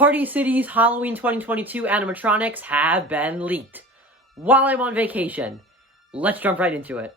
Party City's Halloween 2022 animatronics have been leaked while I'm on vacation. Let's jump right into it.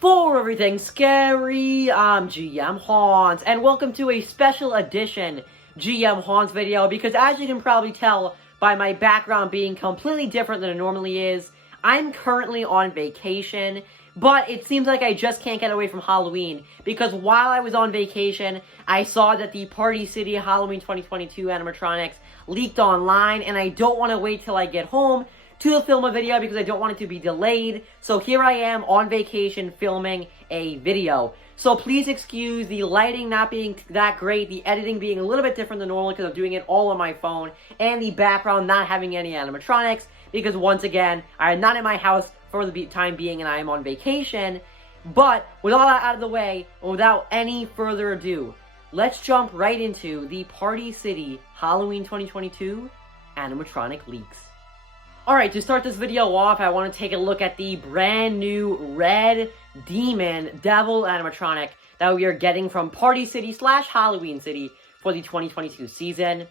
For everything scary, I'm GMHaunts, and welcome to a special edition GMHaunts video, because as you can probably tell by my background being completely different than it normally is, I'm currently on vacation, but it seems like I just can't get away from Halloween, because while I was on vacation, I saw that the Party City Halloween 2022 animatronics leaked online, and I don't want to wait till I get home to film a video because I don't want it to be delayed. So here I am on vacation filming a video. So please excuse the lighting not being that great, the editing being a little bit different than normal because I'm doing it all on my phone, and the background not having any animatronics because, once again, I am not in my house for the time being and I am on vacation. But with all that out of the way, without any further ado, let's jump right into the Party City Halloween 2022 animatronic leaks. Alright, to start this video off, I want to take a look at the brand new Red Demon Devil animatronic that we are getting from Party City / Halloween City for the 2022 season.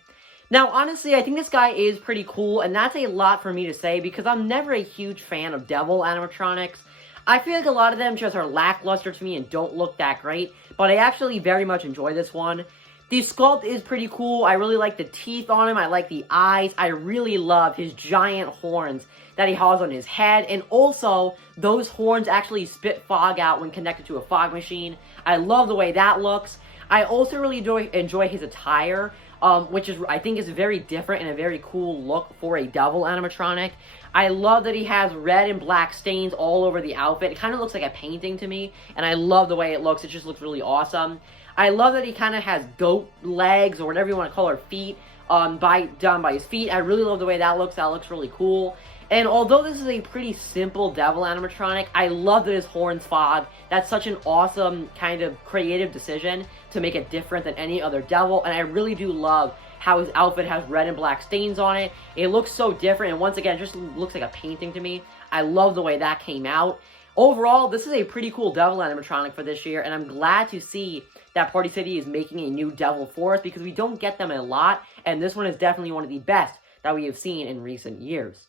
Now, honestly, I think this guy is pretty cool, and that's a lot for me to say because I'm never a huge fan of devil animatronics. I feel like a lot of them just are lackluster to me and don't look that great, but I actually very much enjoy this one. The sculpt is pretty cool. I really like the teeth on him. I like the eyes. I really love his giant horns that he has on his head. And also, those horns actually spit fog out when connected to a fog machine. I love the way that looks. I also really enjoy his attire, which I think is very different and a very cool look for a devil animatronic. I love that he has red and black stains all over the outfit. It kind of looks like a painting to me, and I love the way it looks. It just looks really awesome. I love that he kind of has goat legs, or whatever you want to call her, feet, down by his feet. I really love the way that looks. That looks really cool. And although this is a pretty simple devil animatronic, I love that his horns fog. That's such an awesome kind of creative decision to make it different than any other devil. And I really do love how his outfit has red and black stains on it. It looks so different, and once again, it just looks like a painting to me. I love the way that came out. Overall, this is a pretty cool devil animatronic for this year, and I'm glad to see that Party City is making a new devil for us because we don't get them a lot, and this one is definitely one of the best that we have seen in recent years.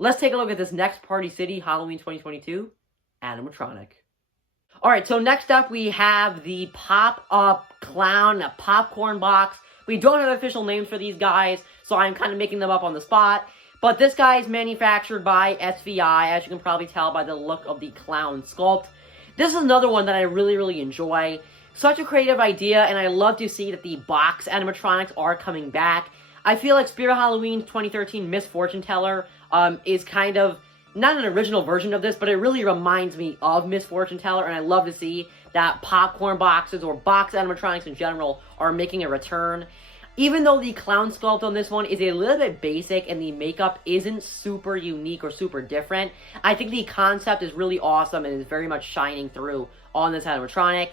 Let's take a look at this next Party City Halloween 2022 animatronic. Alright, so next up we have the pop-up clown popcorn box. We don't have official names for these guys, so I'm kind of making them up on the spot. But this guy is manufactured by SVI, as you can probably tell by the look of the clown sculpt. This is another one that I really enjoy. Such a creative idea, and I love to see that the box animatronics are coming back. I feel like Spirit Halloween 2013 Miss Fortune Teller is kind of not an original version of this, but it really reminds me of Miss Fortune Teller, and I love to see that popcorn boxes or box animatronics in general are making a return. Even though the clown sculpt on this one is a little bit basic and the makeup isn't super unique or super different, I think the concept is really awesome and is very much shining through on this animatronic.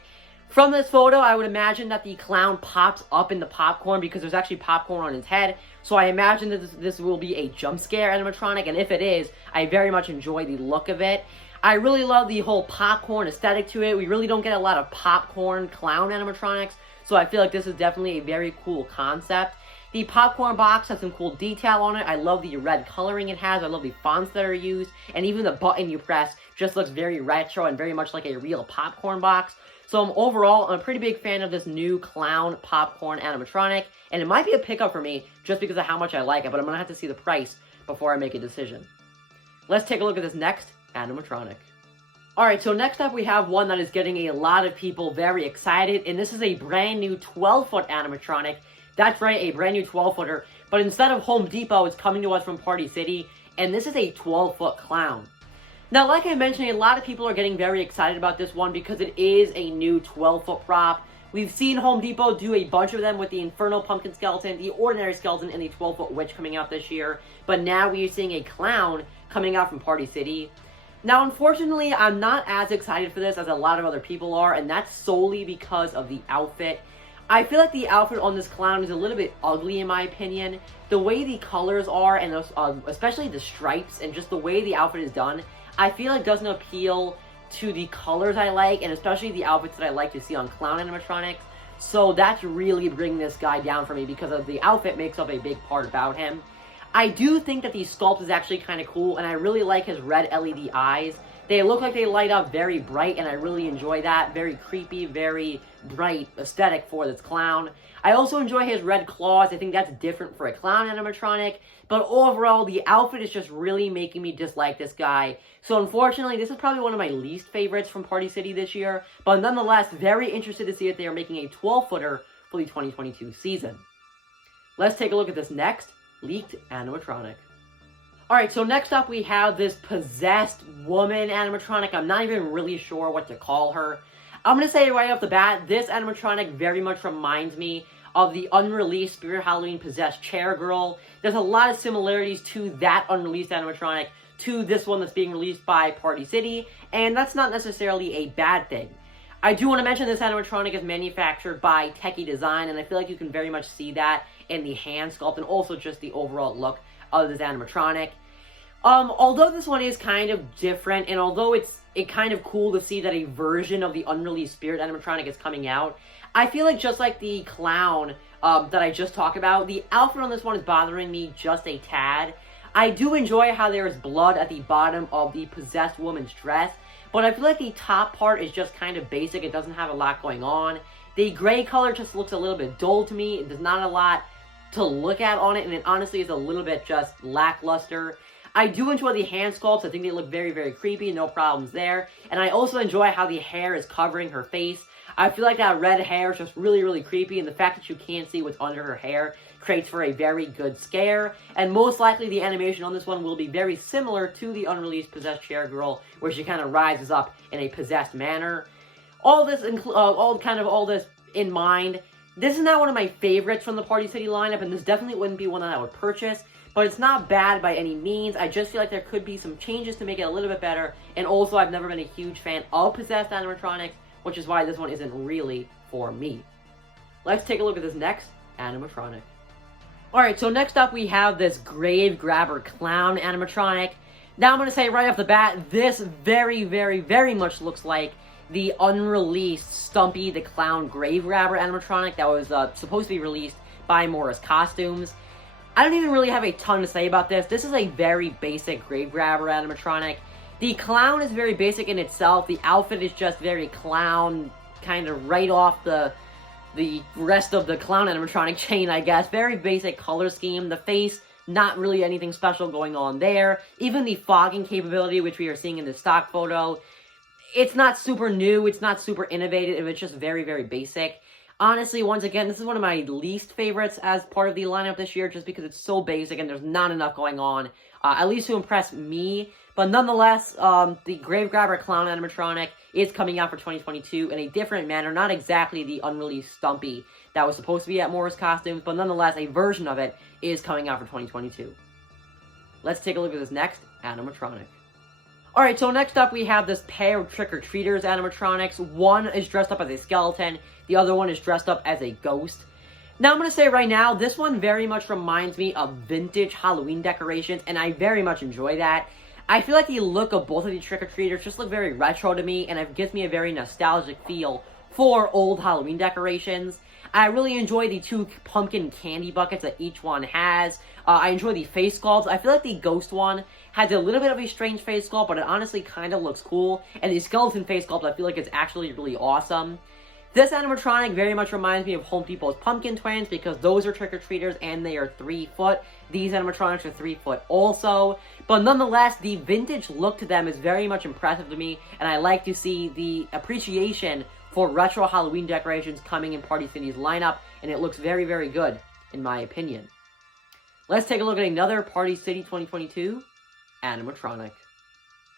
From this photo, I would imagine that the clown pops up in the popcorn because there's actually popcorn on his head. So I imagine that this will be a jump scare animatronic, and if it is, I very much enjoy the look of it. I really love the whole popcorn aesthetic to it. We really don't get a lot of popcorn clown animatronics, so I feel like this is definitely a very cool concept. The popcorn box has some cool detail on it. I love the red coloring it has. I love the fonts that are used. And even the button you press just looks very retro and very much like a real popcorn box. So overall, I'm a pretty big fan of this new clown popcorn animatronic. And it might be a pickup for me just because of how much I like it. But I'm going to have to see the price before I make a decision. Let's take a look at this next animatronic. Alright, so next up we have one that is getting a lot of people very excited, and this is a brand new 12-foot animatronic. That's right, a brand new 12-footer, but instead of Home Depot, it's coming to us from Party City, and this is a 12-foot clown. Now, like I mentioned, a lot of people are getting very excited about this one because it is a new 12-foot prop. We've seen Home Depot do a bunch of them with the Infernal Pumpkin Skeleton, the Ordinary Skeleton, and the 12-foot Witch coming out this year, but now we are seeing a clown coming out from Party City. Now, unfortunately, I'm not as excited for this as a lot of other people are, and that's solely because of the outfit. I feel like the outfit on this clown is a little bit ugly in my opinion. The way the colors are, and especially the stripes, and just the way the outfit is done, I feel like doesn't appeal to the colors I like, and especially the outfits that I like to see on clown animatronics. So that's really bringing this guy down for me, because of the outfit makes up a big part about him. I do think that the sculpt is actually kind of cool, and I really like his red LED eyes. They look like they light up very bright, and I really enjoy that. Very creepy, very bright aesthetic for this clown. I also enjoy his red claws. I think that's different for a clown animatronic. But overall, the outfit is just really making me dislike this guy. So unfortunately, this is probably one of my least favorites from Party City this year. But nonetheless, very interested to see if they are making a 12-footer for the 2022 season. Let's take a look at this next leaked animatronic. Alright, so next up we have this possessed woman animatronic. I'm not even really sure what to call her. I'm going to say right off the bat, this animatronic very much reminds me of the unreleased Spirit Halloween possessed chair girl. There's a lot of similarities to that unreleased animatronic to this one that's being released by Party City, and that's not necessarily a bad thing. I do want to mention this animatronic is manufactured by Techie Design, and I feel like you can very much see that in the hand sculpt and also just the overall look of this animatronic. Although this one is kind of different, and although it's kind of cool to see that a version of the unreleased Spirit animatronic is coming out, I feel like just like the clown that I just talked about, the outfit on this one is bothering me just a tad. I do enjoy how there is blood at the bottom of the possessed woman's dress, but I feel like the top part is just kind of basic. It doesn't have a lot going on. The gray color just looks a little bit dull to me. There's not a lot to look at on it, and it honestly is a little bit just lackluster. I do enjoy the hand sculpts. I think they look very, very creepy. No problems there. And I also enjoy how the hair is covering her face. I feel like that red hair is just really, really creepy. And the fact that you can't see what's under her hair creates for a very good scare. And most likely the animation on this one will be very similar to the unreleased Possessed Chair Girl, where she kind of rises up in a possessed manner. All this in mind, this is not one of my favorites from the Party City lineup, and this definitely wouldn't be one that I would purchase. But it's not bad by any means. I just feel like there could be some changes to make it a little bit better. And also, I've never been a huge fan of possessed animatronics, which is why this one isn't really for me. Let's take a look at this next animatronic. Alright, so next up we have this Grave Grabber Clown animatronic. Now I'm going to say right off the bat, this very, very, very much looks like the unreleased Stumpy the Clown Grave Grabber animatronic that was supposed to be released by Morris Costumes. I don't even really have a ton to say about this. This is a very basic Grave Grabber animatronic. The clown is very basic in itself. The outfit is just very clown, kind of right off the rest of the clown animatronic chain, I guess. Very basic color scheme. The face, not really anything special going on there. Even the fogging capability, which we are seeing in the stock photo, it's not super new. It's not super innovative. It's just very, very basic. Honestly, once again, this is one of my least favorites as part of the lineup this year, just because it's so basic and there's not enough going on, at least to impress me. But nonetheless, the Grave Grabber Clown animatronic is coming out for 2022 in a different manner, not exactly the unreleased Stumpy that was supposed to be at Morris Costumes, but nonetheless, a version of it is coming out for 2022. Let's take a look at this next animatronic. Alright, so next up we have this pair of trick-or-treaters animatronics. One is dressed up as a skeleton, the other one is dressed up as a ghost. Now I'm going to say right now, this one very much reminds me of vintage Halloween decorations, and I very much enjoy that. I feel like the look of both of these trick-or-treaters just look very retro to me, and it gives me a very nostalgic feel for old Halloween decorations. I really enjoy the two pumpkin candy buckets that each one has. I enjoy the face sculpts. I feel like the ghost one has a little bit of a strange face sculpt, but it honestly kind of looks cool. And the skeleton face sculpt, I feel like it's actually really awesome. This animatronic very much reminds me of Home Depot's Pumpkin Twins, because those are trick-or-treaters and they are 3 foot. These animatronics are 3 foot also. But nonetheless, the vintage look to them is very much impressive to me, and I like to see the appreciation for retro Halloween decorations coming in Party City's lineup, and it looks very, very good, in my opinion. Let's take a look at another Party City 2022 animatronic.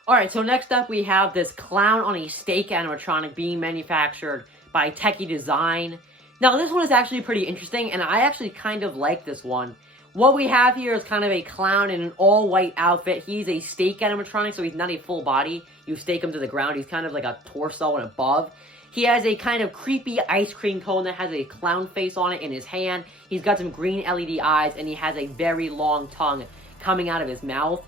Alright, so next up we have this clown on a stake animatronic being manufactured by Techie Design. Now this one is actually pretty interesting, and I actually kind of like this one. What we have here is kind of a clown in an all-white outfit. He's a stake animatronic, so he's not a full body. You stake him to the ground. He's kind of like a torso and above. He has a kind of creepy ice cream cone that has a clown face on it in his hand. He's got some green LED eyes, and he has a very long tongue coming out of his mouth.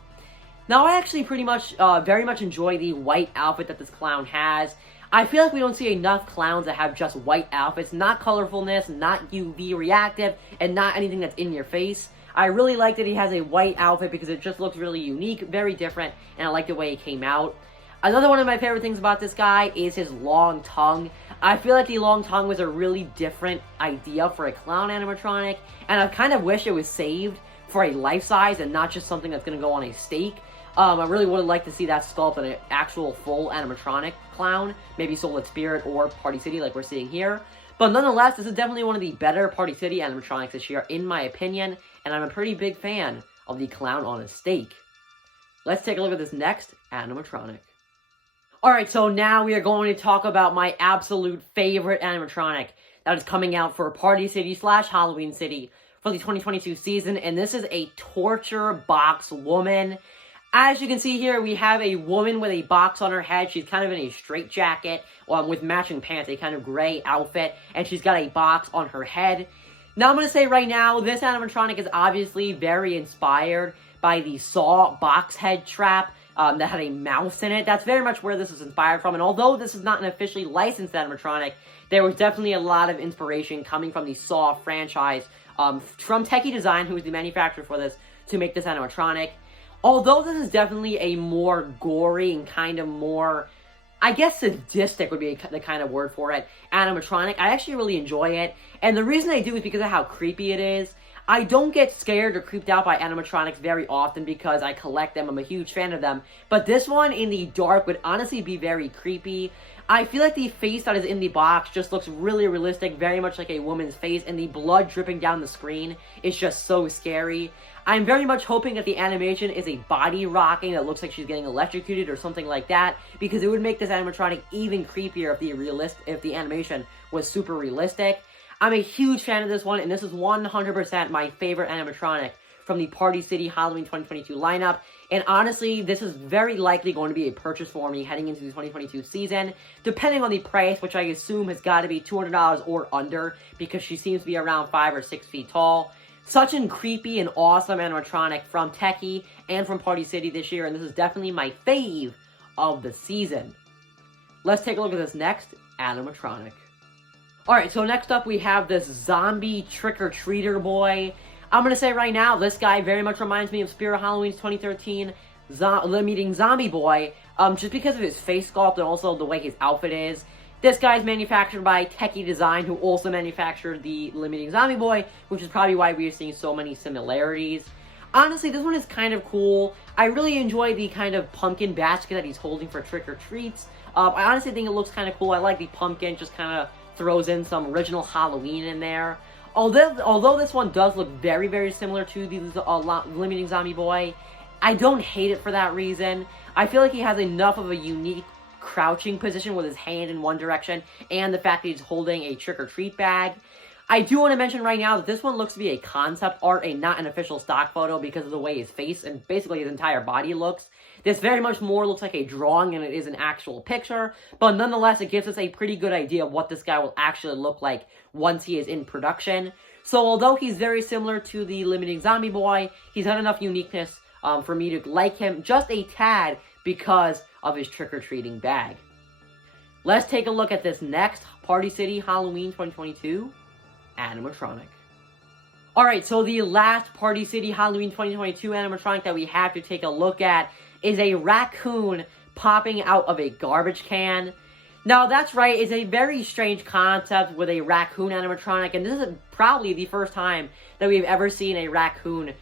Now, I actually very much enjoy the white outfit that this clown has. I feel like we don't see enough clowns that have just white outfits, not colorfulness, not UV reactive, and not anything that's in your face. I really like that he has a white outfit because it just looks really unique, very different, and I like the way it came out. Another one of my favorite things about this guy is his long tongue. I feel like the long tongue was a really different idea for a clown animatronic, and I kind of wish it was saved for a life-size and not just something that's going to go on a stake. I really would have liked to see that sculpt on an actual full animatronic clown, maybe Solid Spirit or Party City like we're seeing here. But nonetheless, this is definitely one of the better Party City animatronics this year, in my opinion, and I'm a pretty big fan of the clown on a stake. Let's take a look at this next animatronic. Alright, so now we are going to talk about my absolute favorite animatronic that is coming out for Party City / Halloween City for the 2022 season, and this is a torture box woman. As you can see here, we have a woman with a box on her head. She's kind of in a straitjacket with matching pants, a kind of gray outfit, and she's got a box on her head. Now, I'm going to say right now, this animatronic is obviously very inspired by the Saw box head trap that had a mouse in it. That's very much where this is inspired from, and although this is not an officially licensed animatronic, there was definitely a lot of inspiration coming from the Saw franchise from Techie Design, who is the manufacturer for this, to make this animatronic. Although this is definitely a more gory and kind of more, I guess sadistic would be the kind of word for it, animatronic, I actually really enjoy it. And the reason I do is because of how creepy it is. I don't get scared or creeped out by animatronics very often because I collect them. I'm a huge fan of them. But this one in the dark would honestly be very creepy. I feel like the face that is in the box just looks really realistic, very much like a woman's face, and the blood dripping down the screen is just so scary. I'm very much hoping that the animation is a body rocking that looks like she's getting electrocuted or something like that, because it would make this animatronic even creepier if the animation was super realistic. I'm a huge fan of this one, and this is 100% my favorite animatronic from the Party City Halloween 2022 lineup. And honestly, this is very likely going to be a purchase for me heading into the 2022 season, depending on the price, which I assume has got to be $200 or under, because she seems to be around 5 or 6 feet tall. Such a creepy and awesome animatronic from Techie and from Party City this year, and this is definitely my fave of the season. Let's take a look at this next animatronic. Alright, so next up we have this zombie trick-or-treater boy. I'm going to say right now, this guy very much reminds me of Spirit Halloween's 2013 Meeting Zombie Boy, just because of his face sculpt and also the way his outfit is. This guy's manufactured by Techie Design, who also manufactured the Limiting Zombie Boy, which is probably why we are seeing so many similarities. Honestly, this one is kind of cool. I really enjoy the kind of pumpkin basket that he's holding for trick-or-treats. I honestly think it looks kind of cool. I like the pumpkin, just kind of throws in some original Halloween in there. Although this one does look very, very similar to the Limiting Zombie Boy, I don't hate it for that reason. I feel like he has enough of a unique crouching position with his hand in one direction, and the fact that he's holding a trick-or-treat bag. I do want to mention right now that this one looks to be a concept art and not an official stock photo because of the way his face and basically his entire body looks. This very much more looks like a drawing than it is an actual picture, but nonetheless it gives us a pretty good idea of what this guy will actually look like once he is in production. So although he's very similar to the Limiting Zombie Boy, he's got enough uniqueness for me to like him just a tad because of his trick-or-treating bag. Let's take a look at this next Party City Halloween 2022 animatronic. Alright, so the last Party City Halloween 2022 animatronic that we have to take a look at is a raccoon popping out of a garbage can. Now, that's right, it's a very strange concept with a raccoon animatronic, and this is probably the first time that we've ever seen a raccoon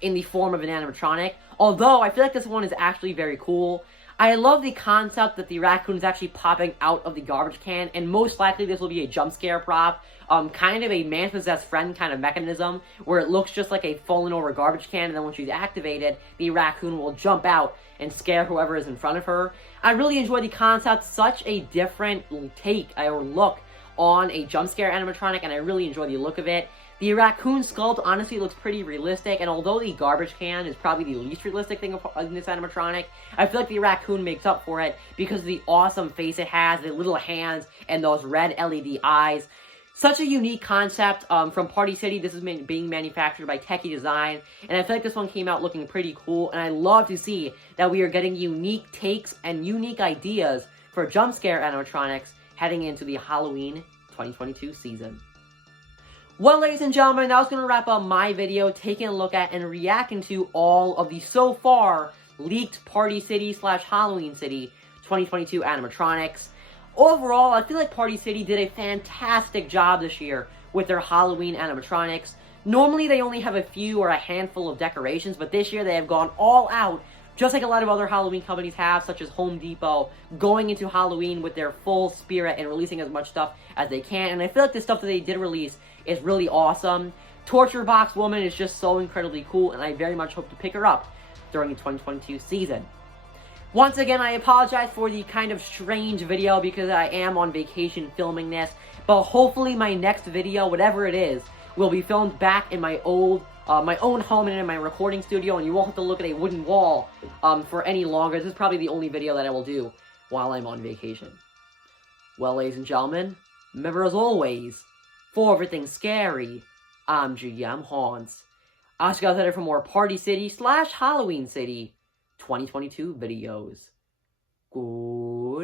in the form of an animatronic. Although, I feel like this one is actually very cool. I love the concept that the raccoon is actually popping out of the garbage can, and most likely this will be a jump scare prop, kind of a man-possessed friend kind of mechanism, where it looks just like a fallen over garbage can, and then once she's activated, the raccoon will jump out and scare whoever is in front of her. I really enjoy the concept, such a different take or look on a jump scare animatronic, and I really enjoy the look of it. The Raccoon sculpt honestly looks pretty realistic, and although the garbage can is probably the least realistic thing in this animatronic, I feel like the Raccoon makes up for it because of the awesome face it has, the little hands, and those red LED eyes. Such a unique concept from Party City. This is being manufactured by Techie Design, and I feel like this one came out looking pretty cool, and I love to see that we are getting unique takes and unique ideas for jump scare animatronics heading into the Halloween 2022 season. Well, ladies and gentlemen, that was going to wrap up my video taking a look at and reacting to all of the so far leaked Party City / Halloween City 2022 animatronics. Overall, I feel like Party City did a fantastic job this year with their Halloween animatronics. Normally, they only have a few or a handful of decorations, but this year they have gone all out, just like a lot of other Halloween companies have, such as Home Depot, going into Halloween with their full spirit and releasing as much stuff as they can. And I feel like the stuff that they did release is really awesome. Torture Box Woman is just so incredibly cool, and I very much hope to pick her up during the 2022 season. Once again, I apologize for the kind of strange video because I am on vacation filming this, but hopefully my next video, whatever it is, will be filmed back in my own home and in my recording studio, and you won't have to look at a wooden wall for any longer. This is probably the only video that I will do while I'm on vacation. Well, ladies and gentlemen, remember as always, for everything scary, I'm GMHaunts. I'll see you guys later for more Party City / Halloween City 2022 videos. Good.